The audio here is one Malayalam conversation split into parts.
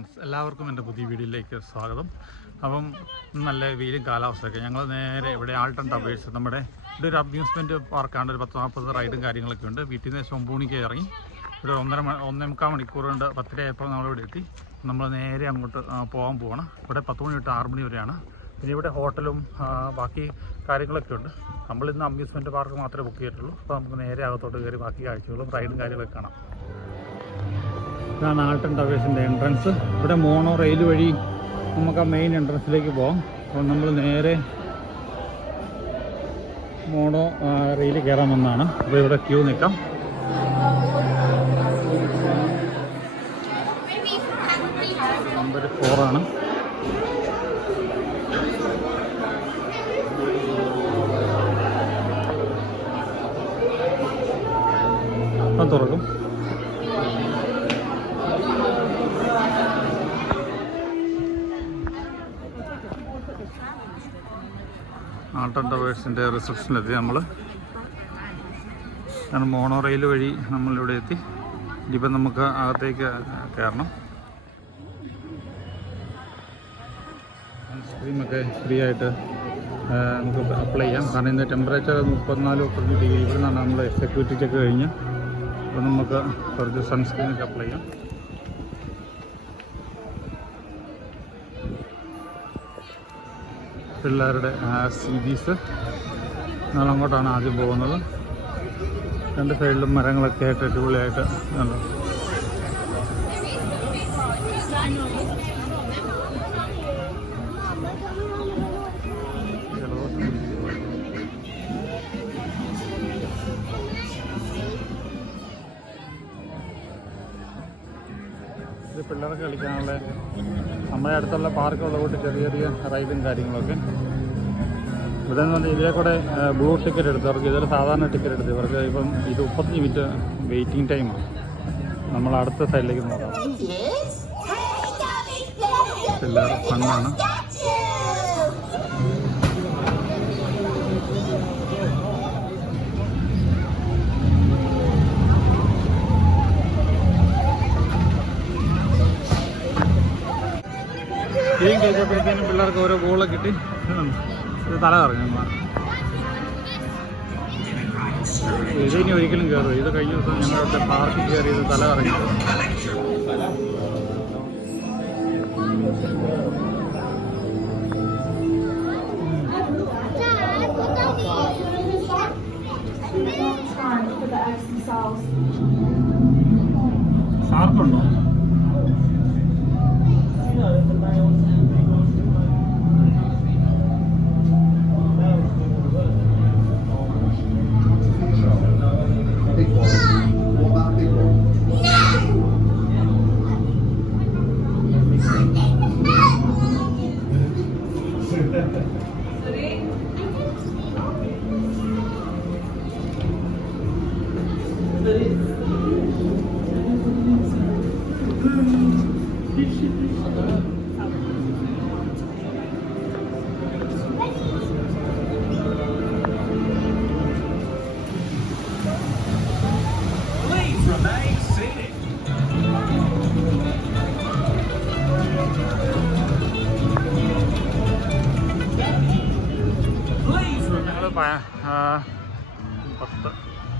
ഫ്രണ്ട്സ് എല്ലാവർക്കും എന്റെ പുതിയ വീഡിയോയിലേക്ക് സ്വാഗതം. അപ്പം നല്ല വെയിലും കാലാവസ്ഥയൊക്കെ. ഞങ്ങൾ നേരെ ഇവിടെ ആൾട്ടൺ ടവേഴ്സ് നമ്മുടെ ഇവിടെ ഒരു അമ്യൂസ്മെന്റ് പാർക്കാണ് ഒരു പത്ത് നാൽപ്പത് റൈഡും കാര്യങ്ങളൊക്കെ ഉണ്ട്. വീട്ടിൽ നിന്ന് ശൊമ്പൂണിക്ക് ഇറങ്ങി. ഒരു ഒന്നര മണി ഒന്നേ മുക്കാൽ മണിക്കൂർ കൊണ്ട് പത്തരയായപ്പോൾ നമ്മളിവിടെ എത്തി. നമ്മൾ നേരെ അങ്ങോട്ട് പോകാൻ പോവാണ്. ഇവിടെ പത്ത് മണി തൊട്ട് ആറ് മണി വരെയാണ്. പിന്നെ ഇവിടെ ഹോട്ടലും ബാക്കി കാര്യങ്ങളൊക്കെ ഉണ്ട്. നമ്മളിന്ന് അമ്യൂസ്മെന്റ് പാർക്ക് മാത്രമേ ബുക്ക് ചെയ്തിട്ടുള്ളൂ. അപ്പോൾ നമുക്ക് നേരെ അകത്തോട്ട് കയറി ബാക്കി കാഴ്ചകളും റൈഡും കാര്യങ്ങളൊക്കെ കാണാം. ഇതാണ് ആൾട്ടൺ ടവേഴ്സിന്റെ എൻട്രൻസ്. ഇവിടെ മോണോ റെയിൽ വഴി നമുക്ക് ആ മെയിൻ എൻട്രൻസിലേക്ക് പോകാം അപ്പോൾ നമ്മൾ നേരെ മോണോ റെയിൽ കയറാമെന്നാണ്. അപ്പോൾ ഇവിടെ ക്യൂ നിൽക്കാം. നമ്പർ ഫോറാണ്. തുറക്കും. ആൾട്ടൺ ടവേഴ്സിന്റെ റിസപ്ഷനിലെത്തി നമ്മൾ ഞാൻ മോണോ റെയിൽ വഴി നമ്മളിവിടെ എത്തി. ഇനിയിപ്പം നമുക്ക് അകത്തേക്ക് കയറണം. ഐസ്ക്രീമൊക്കെ ഫ്രീ ആയിട്ട് നമുക്ക് അപ്ലൈ ചെയ്യാം. കാരണം ഇന്ന് ടെമ്പറേച്ചർ മുപ്പത്തിനാല് മുപ്പത്തഞ്ച് ഡിഗ്രി ഇവിടെ നിന്നാണ് നമ്മൾ എക്സിക്യൂട്ടീവ് ചെക്ക് കഴിഞ്ഞ്. അപ്പോൾ നമുക്ക് കുറച്ച് സൺസ്ക്രീനൊക്കെ അപ്ലൈ ചെയ്യാം. പിള്ളേരുടെ സീരീസ് നമ്മൾ നമ്മളങ്ങോട്ടാണ് ആദ്യം പോകുന്നത്. രണ്ട് സൈഡിലും മരങ്ങളൊക്കെ ആയിട്ട് അടിപൊളിയായിട്ട് ഇത് പിള്ളേർക്ക് കളിക്കാനുള്ള നമ്മുടെ അടുത്തുള്ള പാർക്കുള്ള കൂട്ട് ചെറിയ ചെറിയ റൈഡും കാര്യങ്ങളൊക്കെ. ഇവിടെ നിന്ന് പറഞ്ഞാൽ ഇതിലെ കൂടെ ബ്ലൂ ടിക്കറ്റ് എടുത്തു. അവർക്ക് ഇതൊരു സാധാരണ ടിക്കറ്റ് എടുത്തു. ഇവർക്ക് ഇപ്പം ഇത് മുപ്പത്തഞ്ച് മിനിറ്റ് വെയിറ്റിംഗ് ടൈമാണ് നമ്മൾ അടുത്ത സൈഡിലേക്ക് നോക്കാം പിള്ളേർ ഫണ്ണാണ് ഗെയിം കഴിച്ചപ്പോഴത്തേനും പിള്ളേർക്ക് ഓരോ ഗോളൊക്കെ കിട്ടി. ഇത് തല കറങ്ങി ഇത് ഇനി ഒരിക്കലും കയറും ഇത് കഴിഞ്ഞ ദിവസം ഞങ്ങളുടെ പാർക്കിൽ കയറി ഇത് തല കറങ്ങി. ഷാർക്കുണ്ടോ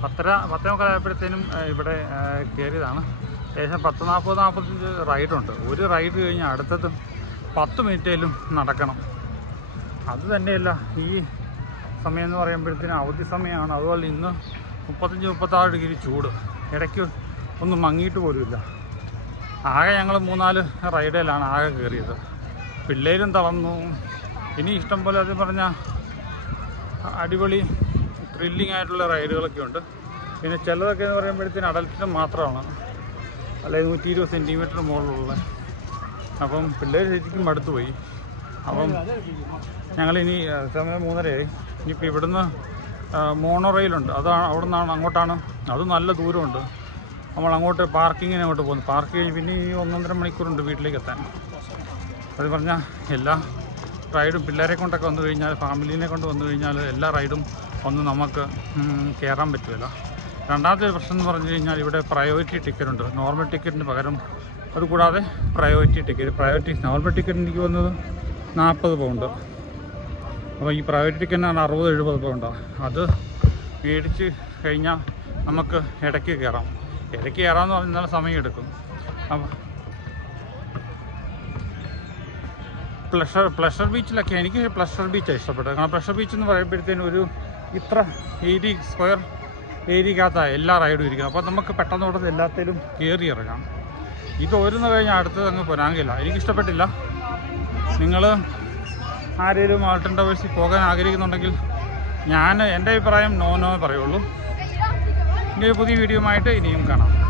പത്തര പത്തേ മുക്കാലായപ്പോഴത്തേനും ഇവിടെ കയറിയതാണ്. ഏകദേശം പത്ത് നാൽപ്പത് നാൽപ്പത്തഞ്ച് റൈഡുണ്ട് ഒരു റൈഡ് കഴിഞ്ഞ് അടുത്തത് പത്ത് മിനിറ്റേലും നടക്കണം. അത് തന്നെയല്ല ഈ സമയം എന്ന് പറയുമ്പോഴത്തേനും അവധി സമയമാണ്. അതുപോലെ ഇന്ന് മുപ്പത്തഞ്ച് മുപ്പത്താറ് ഡിഗ്രി ചൂട്. ഇടയ്ക്ക് ഒന്നും മങ്ങിയിട്ട് പോലുമില്ല. ആകെ ഞങ്ങൾ മൂന്നാൽ റൈഡേലാണ് ആകെ കയറിയത്. പിള്ളേരും തളർന്നു. ഇനി ഇഷ്ടം പോലെ അത് പറഞ്ഞാൽ അടിപൊളി ത്രില്ലിംഗ് ആയിട്ടുള്ള റൈഡുകളൊക്കെ ഉണ്ട്. പിന്നെ ചിലതൊക്കെ എന്ന് പറയുമ്പോഴത്തേന് അഡൽറ്റിന് മാത്രമാണ്. അല്ലെങ്കിൽ നൂറ്റി ഇരുപത് സെന്റിമീറ്റർ മുകളിലുള്ള. അപ്പം പിള്ളേർ ശരിക്കും മടുത്തു പോയി. അപ്പം ഞങ്ങളിനി സമയം മൂന്നരയായി. ഇനിയിപ്പോൾ ഇവിടുന്ന് മോണോ റെയിലുണ്ട് അതാണ് അവിടെ നിന്നാണ് അങ്ങോട്ടാണ്. അത് നല്ല ദൂരമുണ്ട്. നമ്മൾ അങ്ങോട്ട് പാർക്കിങ്ങിന് അങ്ങോട്ട് പോകുന്നു. പാർക്ക് കഴിഞ്ഞ് പിന്നെ ഈ ഒന്നൊന്നര മണിക്കൂറുണ്ട് വീട്ടിലേക്ക് എത്താൻ. അത് പറഞ്ഞാൽ എല്ലാ റൈഡും പിള്ളേരെ കൊണ്ടൊക്കെ വന്നു കഴിഞ്ഞാൽ ഫാമിലീനെ കൊണ്ട് വന്നു കഴിഞ്ഞാൽ എല്ലാ റൈഡും ഒന്നും നമുക്ക് കയറാൻ പറ്റുമല്ലോ. രണ്ടാമത്തെ ഒരു പ്രശ്നം എന്ന് പറഞ്ഞു കഴിഞ്ഞാൽ ഇവിടെ പ്രയോറിറ്റി ടിക്കറ്റ് ഉണ്ട്. നോർമൽ ടിക്കറ്റിന് പകരം അതുകൂടാതെ priority ticket priority normal ticket എനിക്ക് വന്നത് നാൽപ്പത് പൗണ്ട് അപ്പോൾ ഈ പ്രൈവറ്റ് ടിക്കറ്റിനാണ് അറുപത് എഴുപത് പൗണ്ടാണ് അത് മേടിച്ച് കഴിഞ്ഞാൽ നമുക്ക് ഇടയ്ക്ക് കയറാം. ഇടയ്ക്ക് കയറാമെന്ന് പറഞ്ഞാൽ സമയം എടുക്കും. അപ്പോൾ പ്ലഷർ പ്ലഷർ ബീച്ചിലൊക്കെ എനിക്ക് പ്ലഷർ ബീച്ചാണ് ഇഷ്ടപ്പെട്ടത്. കാരണം പ്ലഷർ ബീച്ച് എന്ന് പറയുമ്പോഴത്തേനും ഒരു ഇത്ര എയ്റ്റി സ്ക്വയർ ഏരിയക്കകത്താണ് എല്ലാ റൈഡും ഇരിക്കുന്നത് അപ്പോൾ നമുക്ക് പെട്ടെന്ന് ഇവിടെ എല്ലാത്തിലും കയറി ഇറങ്ങാം. ഇത് ഒരുന്ന് കഴിഞ്ഞാൽ അടുത്തത് അങ്ങ് പൊരാങ്കില്ല. എനിക്കിഷ്ടപ്പെട്ടില്ല. നിങ്ങൾ ആരെങ്കിലും ആൾട്ടൻ ടവേഴ്സിൽ പോകാൻ ആഗ്രഹിക്കുന്നുണ്ടെങ്കിൽ ഞാൻ എന്റെ അഭിപ്രായം നോ നോ പറയുള്ളൂ. ഇനി പുതിയ വീഡിയോ ആയിട്ട് ഇനിയും കാണാം.